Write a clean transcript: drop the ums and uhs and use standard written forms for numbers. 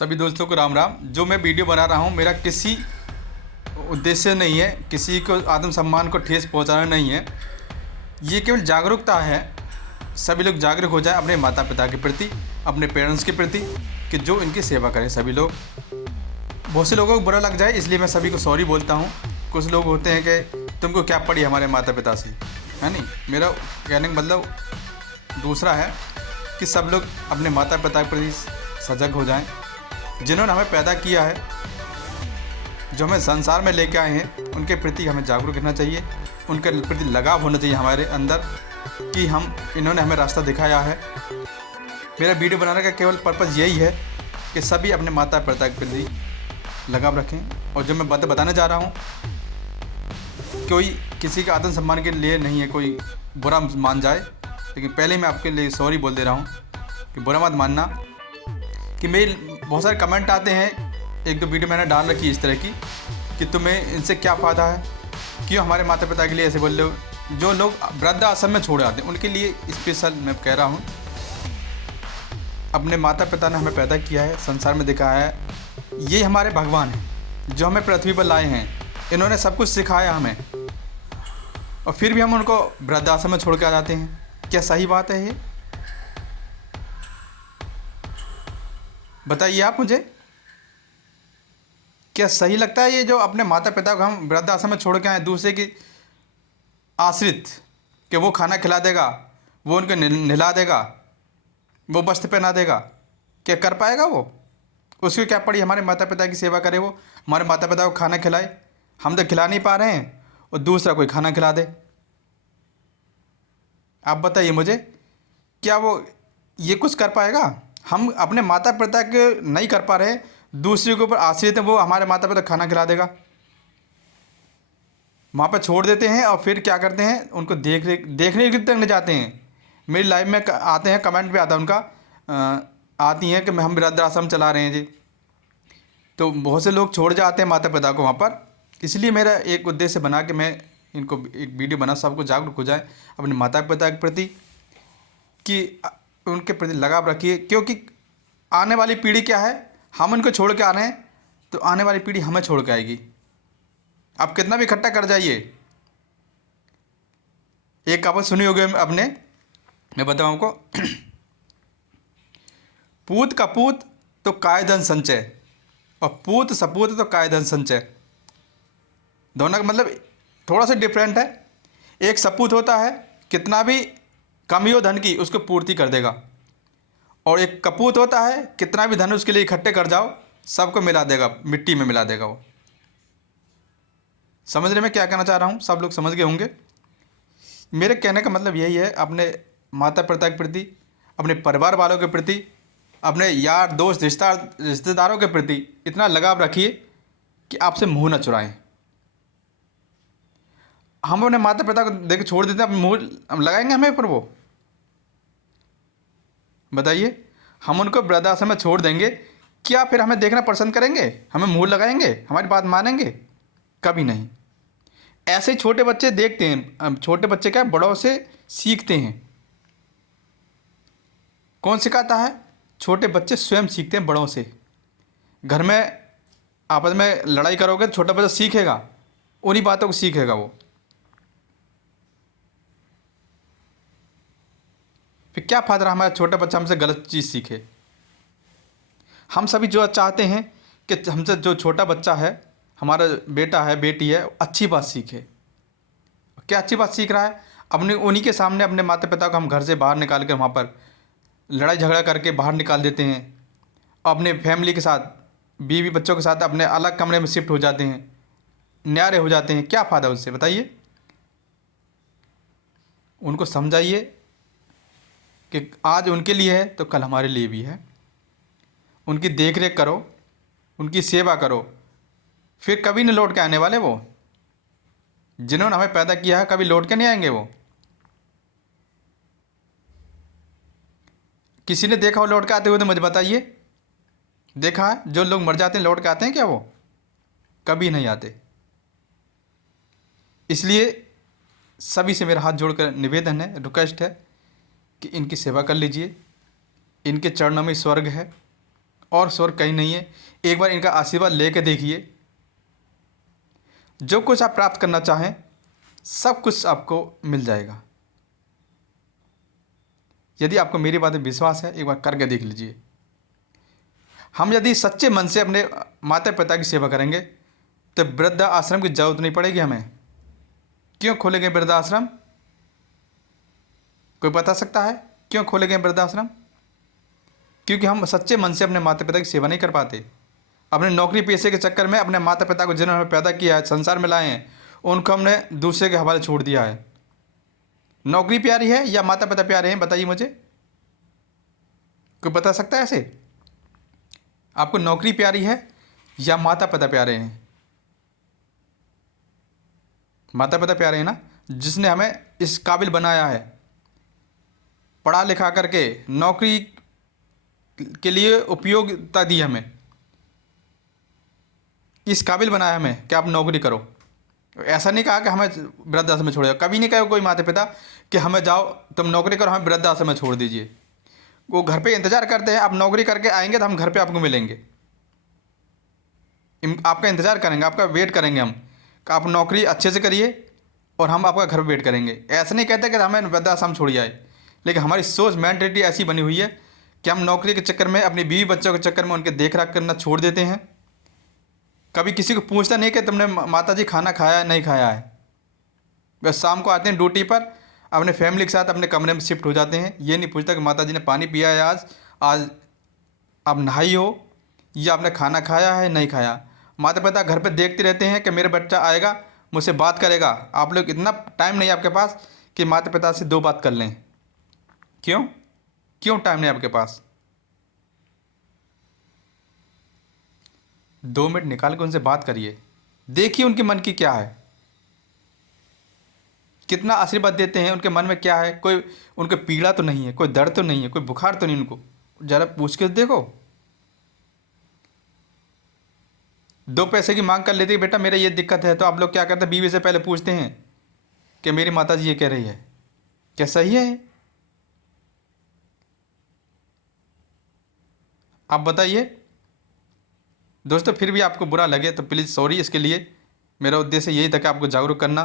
सभी दोस्तों को राम राम। जो मैं वीडियो बना रहा हूँ मेरा किसी उद्देश्य नहीं है, किसी को आत्मसम्मान को ठेस पहुँचाना नहीं है। ये केवल जागरूकता है। सभी लोग जागरूक हो जाए अपने माता पिता के प्रति, अपने पेरेंट्स के प्रति, कि जो इनकी सेवा करें सभी लोग। बहुत से लोगों को बुरा लग जाए इसलिए मैं सभी को सॉरी बोलता हूँ। कुछ लोग होते हैं कि तुमको क्या पड़ी हमारे माता पिता से, है नहीं। मेरा कहने का मतलब दूसरा है कि सब लोग अपने माता पिता के प्रति सजग हो जाएं। जिन्होंने हमें पैदा किया है, जो हमें संसार में लेके आए हैं, उनके प्रति हमें जागरूक रहना चाहिए। उनके प्रति लगाव होना चाहिए हमारे अंदर कि इन्होंने हमें रास्ता दिखाया है। मेरा वीडियो बनाने का केवल पर्पज़ यही है कि सभी अपने माता पिता के प्रति लगाव रखें। और जो मैं बातें बताने जा रहा हूँ, कोई किसी के आत्मसम्मान के लिए नहीं है, कोई बुरा मान जाए। लेकिन पहले मैं आपके लिए सॉरी बोल दे रहा हूँ कि बुरा मत मानना। कि मेरे बहुत सारे कमेंट आते हैं, एक दो वीडियो मैंने डाल रखी है इस तरह की, कि तुम्हें इनसे क्या फ़ायदा है, क्यों हमारे माता पिता के लिए ऐसे बोल रहे हो। जो लोग वृद्ध आश्रम में छोड़ आते हैं उनके लिए स्पेशल मैं कह रहा हूँ। अपने माता पिता ने हमें पैदा किया है, संसार में दिखाया है, ये हमारे भगवान हैं जो हमें पृथ्वी पर लाए हैं। इन्होंने सब कुछ सिखाया हमें, और फिर भी हम उनको वृद्ध आश्रम में छोड़ के आ जाते हैं। क्या सही बात है ये? बताइए आप मुझे, क्या सही लगता है ये जो अपने माता पिता को हम वृद्धाश्रम में छोड़ के आए, दूसरे की आश्रित, कि वो खाना खिला देगा, वो उनको नहला देगा, वो वस्त्र पहना देगा? क्या कर पाएगा वो? उसको क्या पड़ी हमारे माता पिता की सेवा करे, वो हमारे माता पिता को खाना खिलाए। हम तो खिला नहीं पा रहे हैं और दूसरा कोई खाना खिला दे। आप बताइए मुझे, क्या वो ये कुछ कर पाएगा? हम अपने माता पिता के नहीं कर पा रहे, दूसरे के ऊपर आश्रित हैं, वो हमारे माता पिता खाना खिला देगा। वहाँ पर छोड़ देते हैं और फिर क्या करते हैं, उनको देखने तक नहीं जाते हैं। मेरी लाइफ में आते हैं, कमेंट भी आता है उनका, आती हैं कि हम वृद्धाश्रम चला रहे हैं जी। तो बहुत से लोग छोड़ जाते हैं माता पिता को वहाँ पर। इसलिए मेरा एक उद्देश्य बना कि मैं इनको एक वीडियो बना, सबको जागरूक हो जाए अपने माता पिता के प्रति, कि उनके प्रति लगाव रखिए। क्योंकि आने वाली पीढ़ी क्या है, हम उनको छोड़ के आ रहे हैं तो आने वाली पीढ़ी हमें छोड़ के आएगी। आप कितना भी इकट्ठा कर जाइए। एक कहावत सुनी होगी आपने, मैं बताऊँ आपको, पूत कपूत तो काय धन संचय, और पूत सपूत तो काय धन संचय। दोनों का मतलब थोड़ा सा डिफरेंट है। एक सपूत होता है, कितना भी कमी हो धन की उसको पूर्ति कर देगा, और एक कपूत होता है, कितना भी धन उसके लिए इकट्ठे कर जाओ सबको मिला देगा, मिट्टी में मिला देगा वो। समझ रहे मैं क्या कहना चाह रहा हूँ? सब लोग समझ गए होंगे। मेरे कहने का मतलब यही है, अपने माता पिता के प्रति, अपने परिवार वालों के प्रति, अपने यार दोस्त रिश्तेदारों के प्रति इतना लगाव रखिए कि आपसे मुँह न चुराएं। हम अपने माता पिता को देख छोड़ देते हैं, अपने मुँह लगाएंगे हमें पर? वो बताइए, हम उनको वृद्धाश्रम में छोड़ देंगे, क्या फिर हमें देखना पसंद करेंगे? हमें मुँह लगाएंगे? हमारी बात मानेंगे? कभी नहीं। ऐसे छोटे बच्चे देखते हैं, छोटे बच्चे क्या बड़ों से सीखते हैं। कौन सिखाता है? छोटे बच्चे स्वयं सीखते हैं बड़ों से। घर में आपस में लड़ाई करोगे तो छोटा बच्चा सीखेगा, उन्हीं बातों को सीखेगा वो। फिर क्या फ़ायदा रहा हमारा छोटा बच्चा हमसे गलत चीज़ सीखे? हम सभी जो चाहते हैं कि हमसे जो छोटा बच्चा है, हमारा बेटा है, बेटी है, अच्छी बात सीखे। क्या अच्छी बात सीख रहा है? अपने उन्हीं के सामने अपने माता पिता को हम घर से बाहर निकाल कर वहाँ पर लड़ाई झगड़ा करके बाहर निकाल देते हैं। अपने फैमिली के साथ, बीवी बच्चों के साथ अपने अलग कमरे में शिफ्ट हो जाते हैं, न्यारे हो जाते हैं। क्या फ़ायदा उससे? बताइए। उनको समझाइए कि आज उनके लिए है तो कल हमारे लिए भी है। उनकी देख रेख करो, उनकी सेवा करो, फिर कभी नहीं लौट के आने वाले वो। जिन्होंने हमें पैदा किया है कभी लौट के नहीं आएंगे वो। किसी ने देखा हो लौट के आते हुए तो मुझे बताइए। देखा है? जो लोग मर जाते हैं लौट के आते हैं क्या? वो कभी नहीं आते। इसलिए सभी से मेरा हाथ जोड़कर निवेदन है, रिक्वेस्ट है कि इनकी सेवा कर लीजिए। इनके चरणों में स्वर्ग है, और शोर कहीं नहीं है। एक बार इनका आशीर्वाद लेके देखिए, जो कुछ आप प्राप्त करना चाहें सब कुछ आपको मिल जाएगा। यदि आपको मेरी बात में विश्वास है, एक बार करके देख लीजिए। हम यदि सच्चे मन से अपने माता पिता की सेवा करेंगे तो वृद्ध आश्रम की जरूरत नहीं पड़ेगी हमें। क्यों खोले गए वृद्ध आश्रम? कोई बता सकता है क्यों खोले गए वृद्ध आश्रम? क्योंकि हम सच्चे मन से अपने माता पिता की सेवा नहीं कर पाते। अपने नौकरी पेशे के चक्कर में अपने माता पिता को जिन्होंने हमें पैदा किया है, संसार में लाए हैं, उनको हमने दूसरे के हवाले छोड़ दिया है। नौकरी प्यारी है या माता पिता प्यारे हैं, बताइए मुझे। कोई बता सकता है ऐसे? आपको नौकरी प्यारी है या माता पिता प्यारे हैं? माता पिता प्यारे हैं ना, जिसने हमें इस काबिल बनाया है, पढ़ा लिखा करके नौकरी के लिए उपयोगिता दी हमें, इस काबिल बनाया हमें कि आप नौकरी करो। ऐसा नहीं कहा कि हमें वृद्धाश्रम में छोड़ जाओ, कभी नहीं कहा कोई माता पिता कि हमें जाओ तुम नौकरी करो, हमें वृद्धाश्रम में छोड़ दीजिए। वो घर पे इंतज़ार करते हैं, आप नौकरी करके आएंगे तो हम घर पे आपको मिलेंगे, आपका इंतज़ार करेंगे, आपका वेट करेंगे हम कि आप नौकरी अच्छे से करिए और हम आपका घर वेट करेंगे। ऐसा नहीं कहते कि हमें वृद्धाश्रम छोड़ जाए, लेकिन हमारी सोच मेंटेलिटी ऐसी बनी हुई है कि हम नौकरी के चक्कर में, अपनी बीवी बच्चों के चक्कर में उनके देख रेख करना छोड़ देते हैं। कभी किसी को पूछता नहीं कि तुमने माता जी खाना खाया है नहीं खाया है। बस शाम को आते हैं ड्यूटी पर, अपने फैमिली के साथ अपने कमरे में शिफ्ट हो जाते हैं। ये नहीं पूछता कि माता जी ने पानी पिया है, आज आप नहाई हो या आपने खाना खाया है नहीं खाया। माता पिता घर पे देखते रहते हैं कि मेरा बच्चा आएगा मुझसे बात करेगा। आप लोग इतना टाइम नहीं आपके पास कि माता पिता से दो बात कर लें। क्यों टाइम नहीं आपके पास? 2 मिनट निकाल के उनसे बात करिए, देखिए उनके मन की क्या है, कितना आशीर्वाद देते हैं, उनके मन में क्या है। कोई उनके पीड़ा तो नहीं है, कोई दर्द तो नहीं है, कोई बुखार तो नहीं उनको, ज़रा पूछ के देखो। 2 पैसे की मांग कर लेते बेटा मेरा ये दिक्कत है, तो आप लोग क्या करते हैं, बीवी से पहले पूछते हैं कि मेरी माता जी ये कह रही है, क्या सही है? आप बताइए। दोस्तों फिर भी आपको बुरा लगे तो प्लीज़ सॉरी, इसके लिए मेरा उद्देश्य यही था कि आपको जागरूक करना।